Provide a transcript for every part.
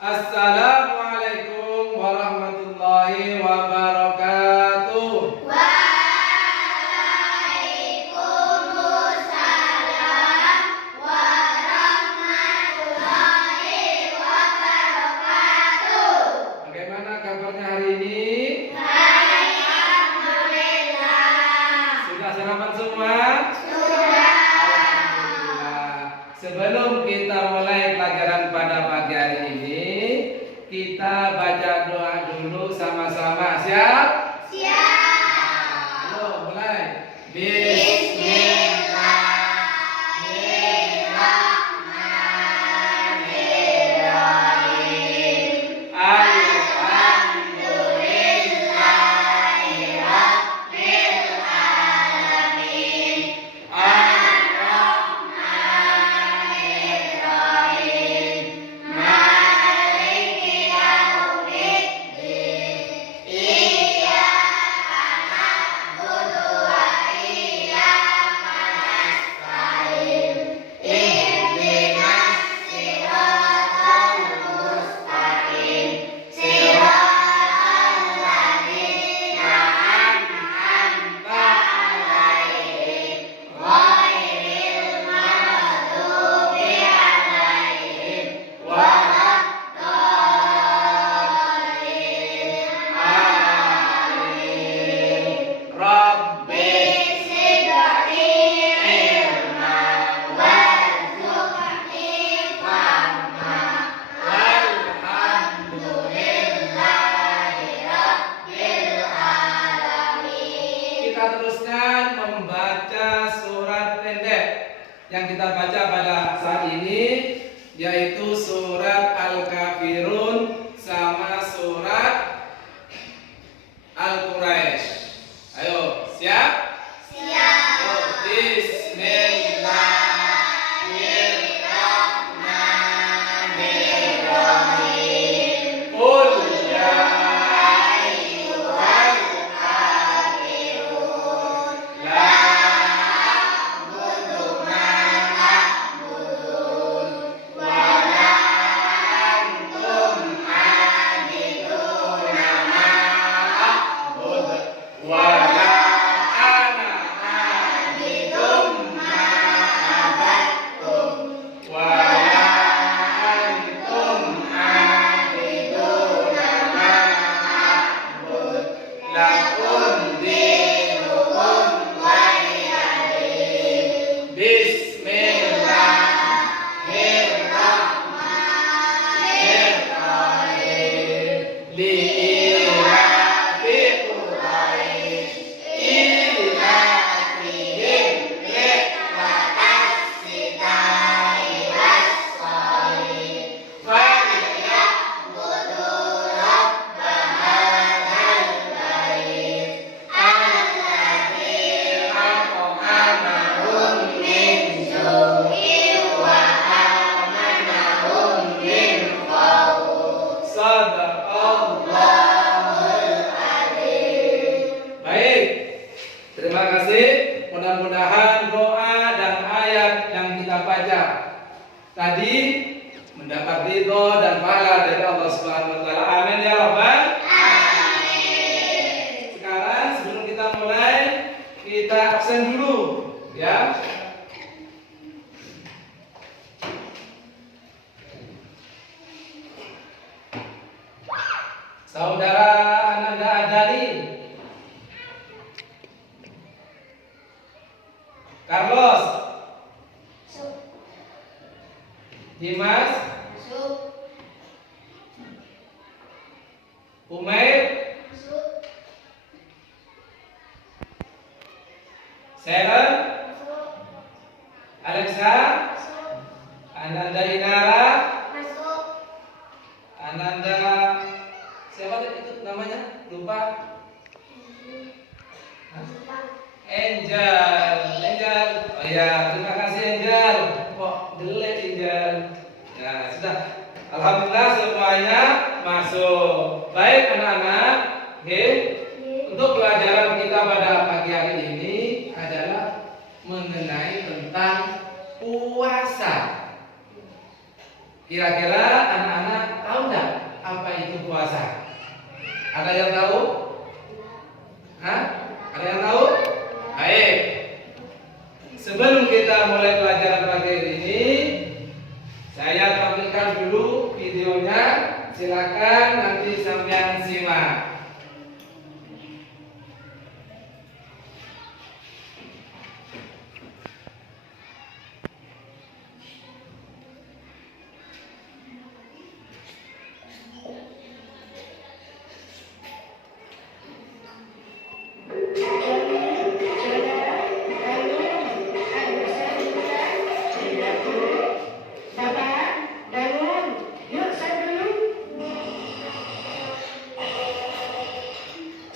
Assalamualaikum warahmatullahi wabarakatuh. Waalaikumsalam warahmatullahi wabarakatuh. Bagaimana kabarnya hari ini? Baik, alhamdulillah. Sudah sarapan semua? Sudah. Alhamdulillah. Sebelum kita mulai pelajaran pada pagi hari ini, kita baca doa dulu sama-sama. Siap? Siap. Ayo mulai. Bismillahirrahmanirrahim. Alhamdulillahirabbil alamin. Ar-Rahmanirrahim. Maliki yaumiddin. Iyyaka na'budu wa iyyaka nasta'in. Ihdinas siratal mustaqim. Siratal ladzina an'amta 'alaihim ghairil maghdubi 'alaihim waladdallin. Amin. Rabbi Zidni ilma warzuqni fahma. Walhamdulillahi rabbil alamin. Kita teruskan membaca surat pendek yang kita baca pada saat ini, yaitu surat Al-Kafirun sama surat Al-Quraisy. Ayo, siap? Siap. Ayo, Bismillahirrahmanirrahim. Qul ya Ayyuhal kafirun. La a'budu ma ta'budun. Wa la antum 'abiduna ma a'bud. wa la ana Abidum ma abadtum. wa la antum Abiduna ma a'bud. lakum Dinukum waliyadin. Bismillahirrahmanirrahim. Li'irafi Quraisy Ilafihim rihlatas sita'i was-sayf. Falyabudu rabba hadzal bait. Alladzi at'amahum min ju'in wa amanahum min khawf. Sadaqallahul Adzim. Baik, terima kasih. Mudah-mudahan doa dan ayat yang kita baca tadi mendapat ridho dan pahala dari Allah Subhanahu wa taala. Amin ya rabbal. Amin. Sekarang sebelum kita mulai, kita absen dulu ya. Saudara Ananda Adani, Carlos, Dimas, Umair, Sharon, Alexa, Ananda Inara, Ananda, siapa itu namanya? Lupa. Hah? Angel. Oh ya, terima kasih Angel. Kok delete Angel? Ya sudah. Alhamdulillah semuanya masuk. Baik anak-anak, oke. Untuk pelajaran kita pada pagi hari ini adalah mengenai tentang puasa. Kira-kira anak-anak tahu nggak Ada yang tahu? Hah? Ada yang tahu? Baik. Sebelum kita mulai pelajaran pagi ini, saya tampilkan dulu videonya. Silakan nanti sampean simak.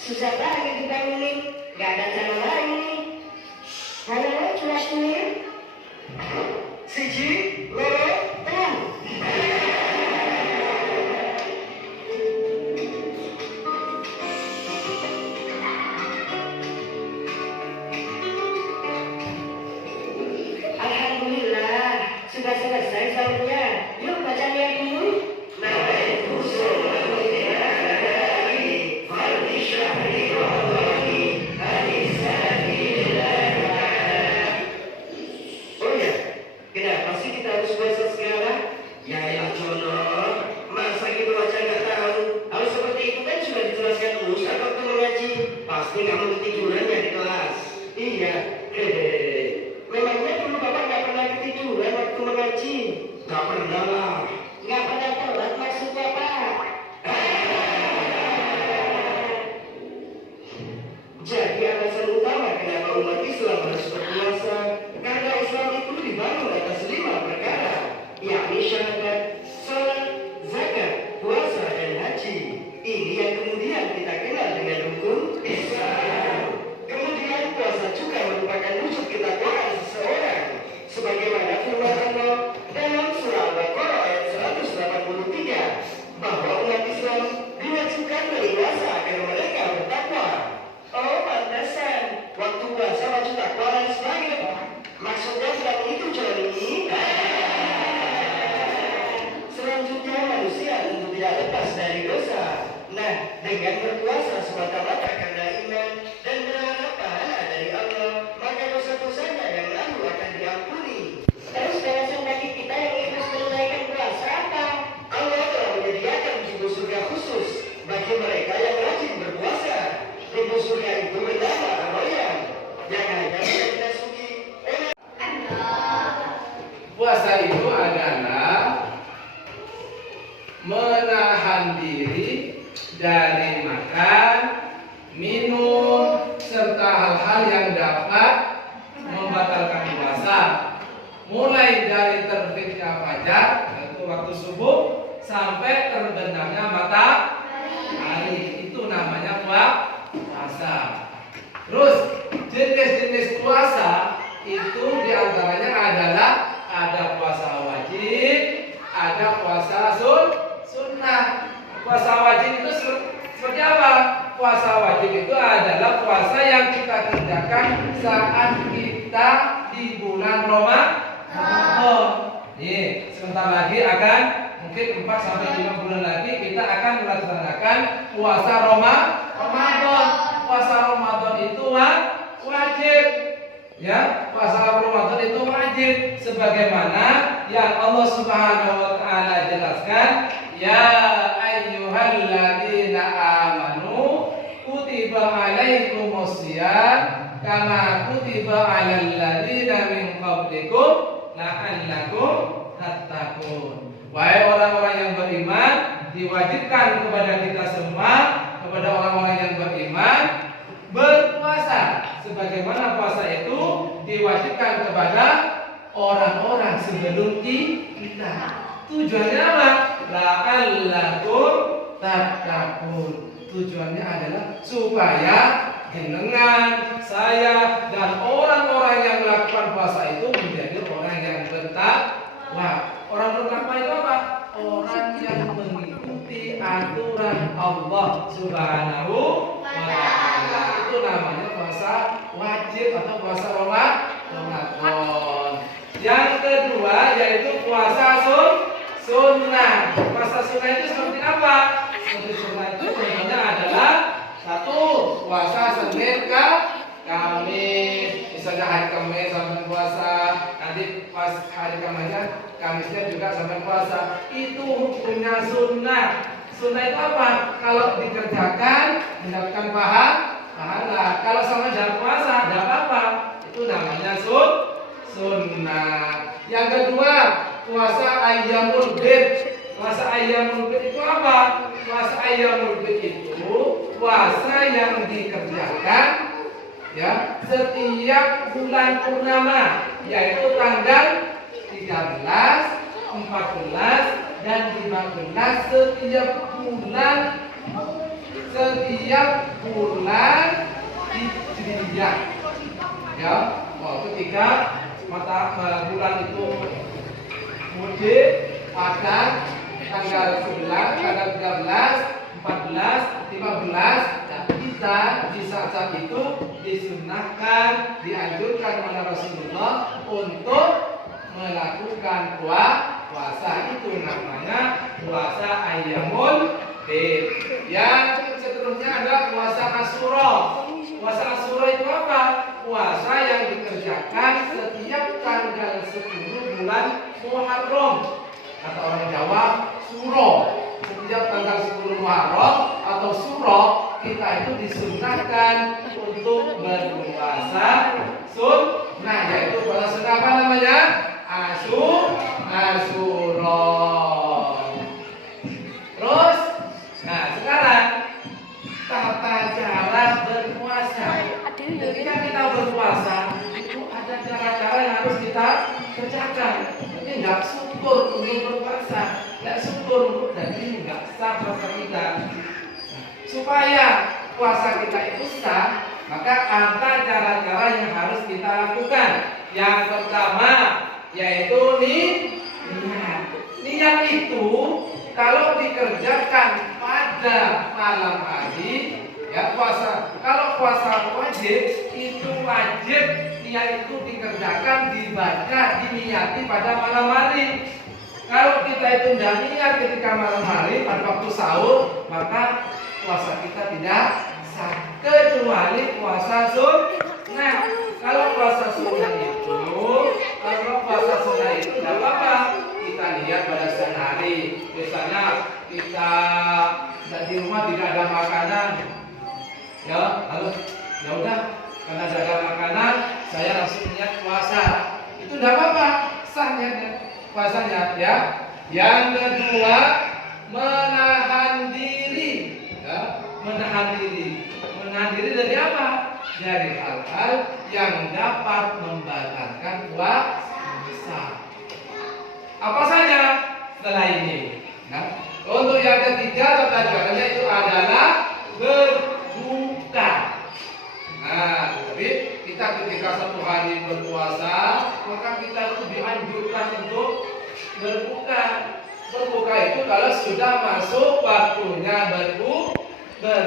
Susah banget dibangunin, gak ada cara lain nih. Halo, culas ini. Siji, loro, telu. Alhamdulillah, sudah selesai sahurnya. Yuk baca lihat dulu. Pasti kamu ketiduran ya di kelas. Iya. Memangnya dulu bapak nggak pernah ketiduran waktu mengaji? Nggak pernah lah. Nggak pernah telat maksudnya pak? Jadi alasan utama kenapa umat Islam harus berpuasa karena Islam itu dibangun atas 5 perkara, yakni syahadat, salat, zakat, puasa dan haji. Ini yang kemudian kita kenal dengan rukun Islam. Kemudian puasa juga merupakan wujud ketakwaan seseorang, sebagaimana firman Allah dalam surah Al-Baqarah ayat 183 bahwa umat Islam diwajibkan berpuasa agar mereka bertakwa. Oh, pantesan waktu puasa wajib takwa dan sebagainya. Maksudnya tidak begitu jalan ini. Selanjutnya manusia tentu tidak lepas dari dosa. Nah, dengan berpuasa semata-mata karena iman dan berharap pahala dari Allah, maka dosa-dosanya yang lalu akan diampuni. Terus balasan bagi kita yang ikhlas menunaikan puasa apa? Allah telah menyediakan pintu surga khusus bagi mereka yang rajin berpuasa. Pintu surga itu bernama Ar-Rayyan yang hanya bisa dimasuki oleh Puasa itu adalah menahan diri dari makan, minum, serta hal-hal yang dapat membatalkan puasa. Mulai dari terbitnya fajar, yaitu waktu subuh, sampai terbenamnya matahari. Itu namanya puasa. Terus jenis-jenis puasa itu diantaranya adalah ada puasa wajib, ada puasa sunnah. Puasa wajib itu seperti apa? Puasa wajib itu adalah puasa yang kita kerjakan saat kita di bulan Ramadan. Nih, sebentar lagi akan mungkin 4 sampai 5 bulan lagi kita akan melaksanakan puasa Ramadan. Puasa Ramadan itu wajib. Ya, puasa Ramadan itu wajib sebagaimana yang Allah Subhanahu wa taala jelaskan, ya ayyuhalladzina amanu kutiba alaikumusiyam kama kutiba alal ladzina min qablikum la'allakum tattaqun. Wahai orang-orang yang beriman, diwajibkan kepada kita semua, kepada orang-orang yang beriman, berpuasa sebagaimana puasa itu diwajibkan kepada orang-orang sebelum kita. Tujuannya apa? La'allakum tattaqun. Tujuannya adalah supaya jenengan, saya, dan orang-orang yang melakukan puasa itu menjadi orang yang bertakwa. Orang bertakwa itu apa? Orang yang mengikuti aturan Allah Subhanahu wa ta'ala. Itu namanya puasa wajib atau puasa Ramadan. Yang kedua yaitu puasa sunnah. Puasa sunnah itu seperti apa? Seperti sunnah itu contohnya adalah puasa itu hukumnya sunnah. Sunnah itu apa? Kalau dikerjakan mendapatkan pahala. Kalau sama dengan puasa tidak apa-apa. Itu namanya sunnah. Yang kedua, puasa ayyamul bid. Puasa ayyamul bid itu apa? Puasa ayyamul bid itu puasa yang dikerjakan ya setiap bulan purnama, yaitu tanggal 13, 14 dan 15 setiap bulan Hijriyah. Ya, ketika bulan itu mudik pada tanggal 11, tanggal 13, 14, 15 dan kita di saat itu disunahkan, dianjurkan oleh Rasulullah untuk melakukan puasa. Itu namanya puasa ayyamul bid. Yang seterusnya adalah puasa Asyura. Puasa Asyura itu apa? Puasa yang dikerjakan setiap tanggal 10 bulan Muharram. Kata orang Jawa, Suro. Setiap tanggal 10 Muharram atau Suro, kita itu disunahkan untuk berpuasa sunnah, yaitu puasa sunnah apa namanya? Asyura. Terus, nah sekarang tata cara berpuasa. Ketika kita berpuasa, itu ada cara-cara yang harus kita kerjakan. Tapi nggak syukur untuk berpuasa, nggak syukur untuk jadi nggak sah puasa kita. Supaya puasa kita itu sah, maka ada cara-cara yang harus kita lakukan. Yang pertama yaitu niat. Niat itu kalau dikerjakan pada malam hari, ya puasa. Kalau puasa wajib itu wajib niat itu dikerjakan, dibaca, diniati pada malam hari. Kalau kita itu tidak niat ketika malam hari pada waktu sahur, maka puasa kita tidak sah, kecuali puasa sunnah. Kalau puasa sunnah itu tidak apa-apa. Kita lihat pada siang hari, misalnya kita di rumah tidak ada makanan, ya lalu ya udah karena tidak ada makanan, saya langsung niat puasa. Itu tidak apa-apa, sahnya puasanya ya. Yang kedua, menahan diri. Ya, menahan diri dari apa? Dari hal-hal yang dapat membatalkan puasa. Apa saja setelah ini? Nah, untuk yang ketiga tata caranya itu adalah berbuka. Nah, jadi kita ketika satu hari berpuasa, maka kita itu dianjurkan untuk berbuka. Berbuka itu kalau sudah masuk waktunya berbuka.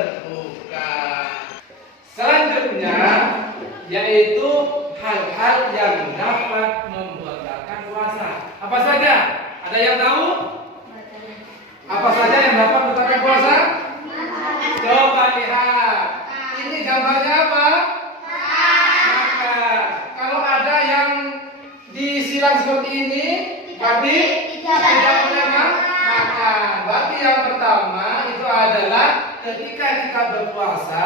Selanjutnya yaitu hal-hal yang dapat membatalkan puasa. Apa saja? Ada yang tahu? Apa saja yang dapat membatalkan puasa? Coba lihat. Ini gambarnya apa? Maka kalau ada yang disilang seperti ini, berarti tidak boleh makan. Berarti yang pertama itu adalah ketika kita berpuasa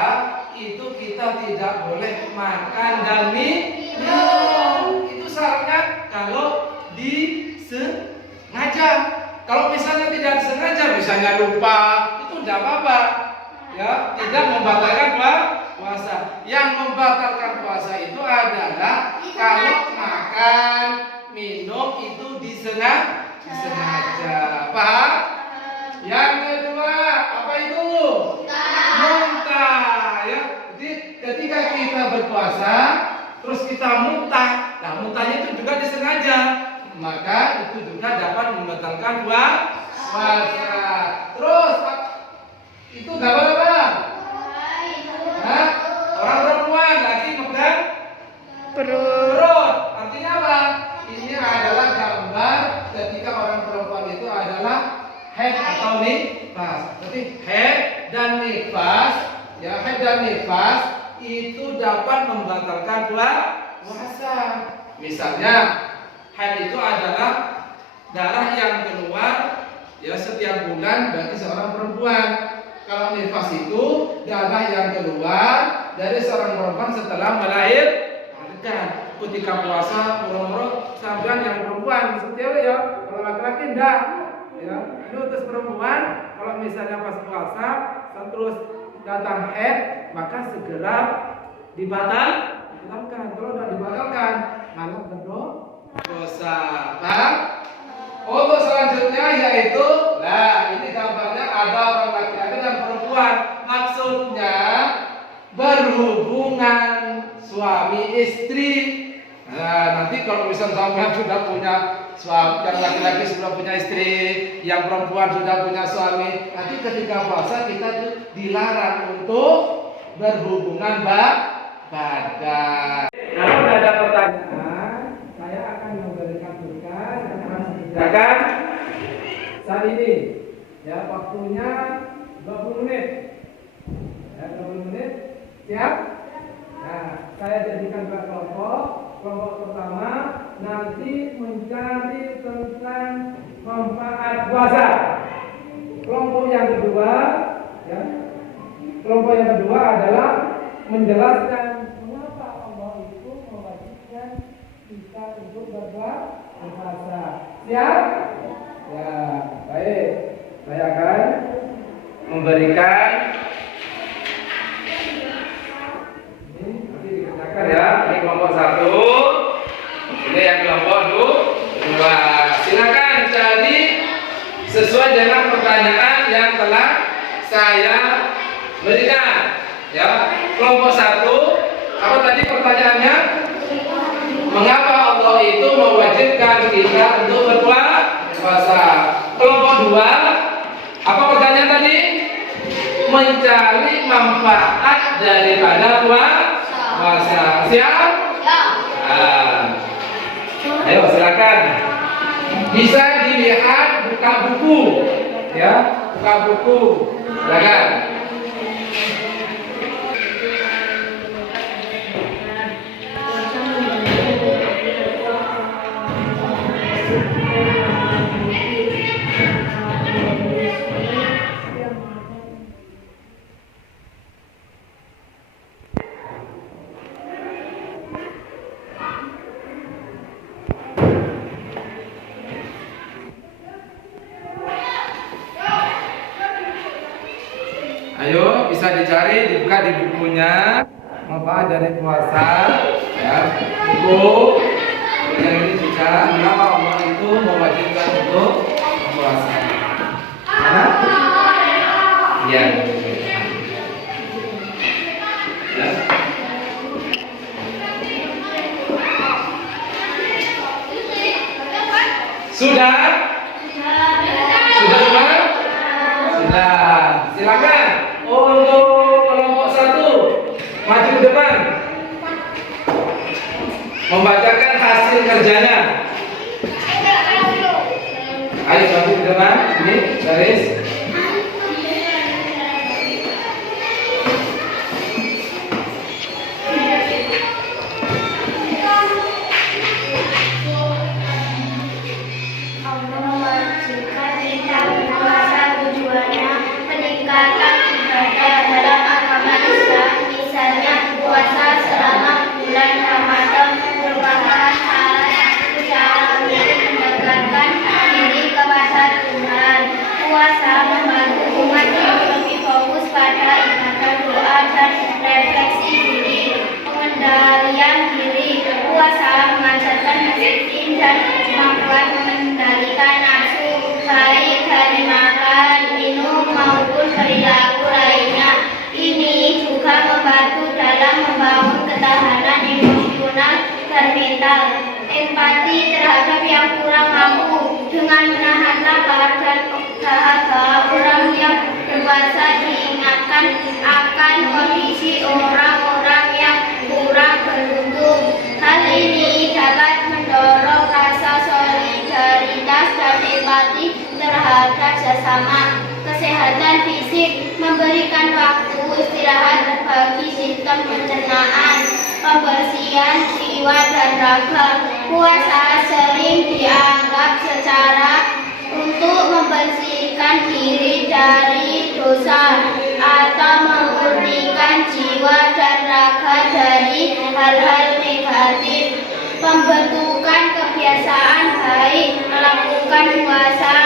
itu kita tidak boleh makan dan minum. Itu syaratnya kalau disengaja. Kalau misalnya tidak disengaja, misalnya lupa, itu tidak apa-apa. Ya, tidak membatalkan puasa. Yang membatalkan puasa itu adalah kalau makan, minum itu disengaja. Paham? Yang kedua, apa itu? Muntah. Ya, jadi ketika kita berpuasa, terus kita muntah. Nah, muntahnya itu juga disengaja. Maka itu juga dapat membatalkan puasa. Terus itu gambar apa? Hah? Orang perempuan lagi megang perut. Artinya apa? Ini adalah gambar ketika orang perempuan itu adalah haid atau nifas. Jadi haid dan nifas, ya haid dan nifas itu dapat membatalkan puasa. Misalnya haid itu adalah darah yang keluar ya setiap bulan bagi seorang perempuan. Kalau nifas itu darah yang keluar dari seorang perempuan setelah melahirkan. Ketika puasa murah-murah sampean yang perempuan setiap ya, kalau laki-laki enggak ya. Ini untuk perempuan kalau misalnya pas puasa terus datang haid maka segera dibatalkan. Kalau tidak dibatalkan malah berdosa. Paham? Untuk selanjutnya yaitu, nah ini gambarnya ada orang laki-laki dan perempuan. Maksudnya berhubungan suami istri. Nah nanti kalau misalnya sampean sudah punya suami, yang laki-laki sudah punya istri, yang perempuan sudah punya suami, nanti ketika puasa kita tuh dilarang untuk berhubungan badan. Kalau ada pertanyaan, saya akan memberikan tugas yang harus dikerjakan saat ini. Ya, waktunya 20 menit. Ya, 20 menit. Siap? Nah, saya jadikan dua kelompok. Kelompok pertama nanti mencari tentang manfaat puasa. Kelompok yang kedua, ya. Kelompok yang kedua adalah menjelaskan mengapa Allah itu mewajibkan kita untuk berpuasa. Siap? Ya, baik. Saya akan memberikan ini nanti dikerjakan ya. Ini kelompok 1. Ini yang kelompok 2. Silakan cari sesuai dengan pertanyaan yang telah saya berikan. Ya, kelompok 1. Apa tadi pertanyaannya? Mengapa Allah itu mewajibkan kita untuk berpuasa? Kelompok 2. Apa pertanyaan tadi? Mencari manfaat daripada puasa. Siap? Nah, ayo silakan. Bisa dilihat buka buku, ya, buka buku. Silakan. Ayo bisa dicari, dibuka di bukunya manfaat dari puasa. Ya, buku yang ini juga mengapa Allah itu mewajibkan untuk puasa. Mana? Ya. Ya. Sudah? Sudah semua? Sudah. Silakan. Untuk kelompok 1 maju ke depan membacakan hasil kerjanya. Ayo maju ke depan. Ini garis. Allah mewajibkan kita berpuasa tujuannya meningkatkan ibadah dalam agama Islam. Misalnya puasa selama bulan Ramadan merupakan salah satu cara untuk mendekatkan diri kepada Tuhan. Puasa membantu umat untuk lebih fokus pada ibadah, doa, dan refleksi diri. Pengendalian diri. Puasa mengajarkan disiplin dan kemampuan mengendalikan nafsu, baik dari makan, minum maupun perilaku lainnya. Ini juga membantu dalam membangun ketahanan emosional dan mental. Empati terhadap yang kurang mampu dengan menahan lapar dan dahaga. Orang yang berpuasa diingatkan akan kondisi orang-orang yang kurang beruntung. Hal ini dapat mendorong rasa solidaritas dan empati terhadap sesama. Kesehatan fisik memberikan waktu istirahat bagi sistem pencernaan. pembersihan jiwa dan raga. Puasa sering dianggap secara untuk membersihkan diri dari dosa atau memurnikan jiwa dan raga dari hal-hal negatif. Pembentukan kebiasaan baik melakukan puasa.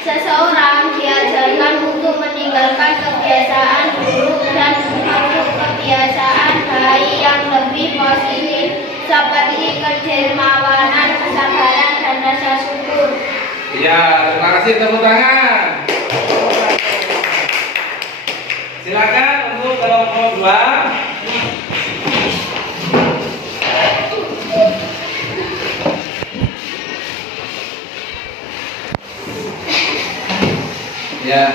Seseorang diajarkan untuk meninggalkan kebiasaan buruk dan membentuk kebiasaan baik yang lebih positif seperti kedermawanan, kesabaran, dan rasa syukur. Ya, terima kasih, tepuk tangan. Silakan untuk kelompok 2. Ya.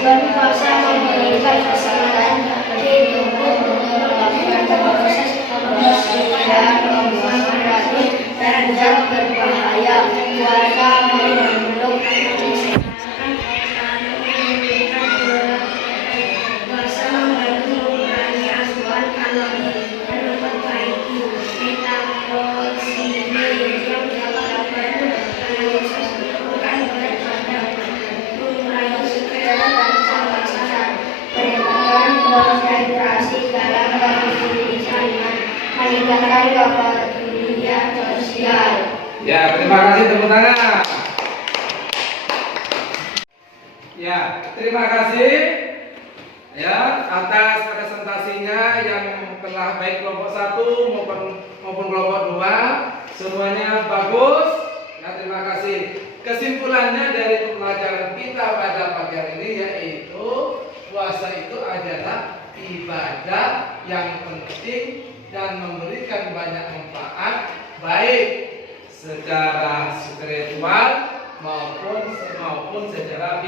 Berpuasa memberikan kesenangan di tubuh untuk melakukan proses pembersihan, mengurangi dan berbahaya. Puasa memeluk puasa membantu mengurangi asupan kalori dan memperbaiki metabolisme yang dapat membantu menurunkan berat badan, mengurangi stres dan sasaran, meningkatkan konsentrasi dalam penulisan, meningkatkan kepedulian sosial. Ya, terima kasih, tepuk tangan. Ya, terima kasih ya atas presentasinya yang telah baik kelompok 1 maupun kelompok 2 semuanya bagus. Ya, terima kasih. Kesimpulannya dari pembelajaran kita pada pagi hari ini yaitu puasa itu adalah ibadah yang penting dan memberikan banyak manfaat baik secara spiritual maupun secara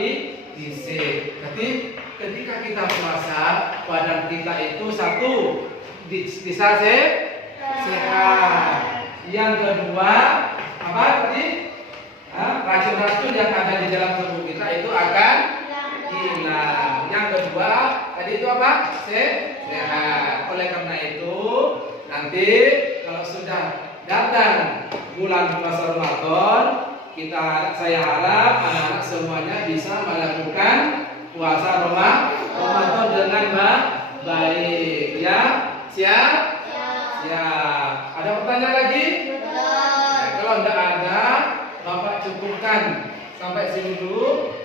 fisik. Jadi ketika kita puasa, badan kita itu satu bisa sehat. Yang kedua, apa tadi? Racun-racun yang ada di dalam tubuh kita itu akan hilang. Yang kedua, tadi itu apa? Sehat. Oleh karena itu, nanti kalau sudah datang bulan puasa Ramadan, saya harap anak-anak semuanya bisa melakukan puasa Ramadan dengan baik. Ya, siap? Siap. Ada pertanyaan lagi? Kalau tidak ada, Bapak cukupkan sampai sini dulu.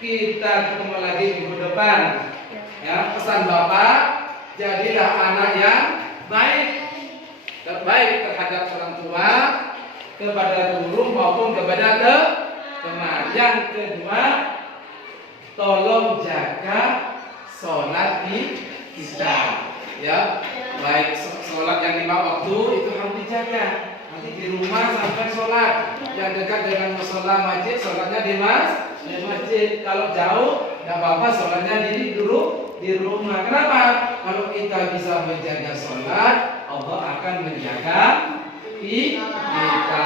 Kita ketemu lagi minggu depan. Ya, pesan Bapak, jadilah anak yang terbaik terhadap orang tua, kepada guru maupun kepada teman. Yang kedua, tolong jaga sholat kita. Ya, baik sholat yang 5 waktu itu harus dijaga. Nanti di rumah sampai sholat yang dekat dengan musola masjid, sholatnya di masjid. Kalau jauh, tidak apa-apa, sholatnya di rumah. Kenapa? Kalau kita bisa menjaga sholat, Allah akan menjaga kita.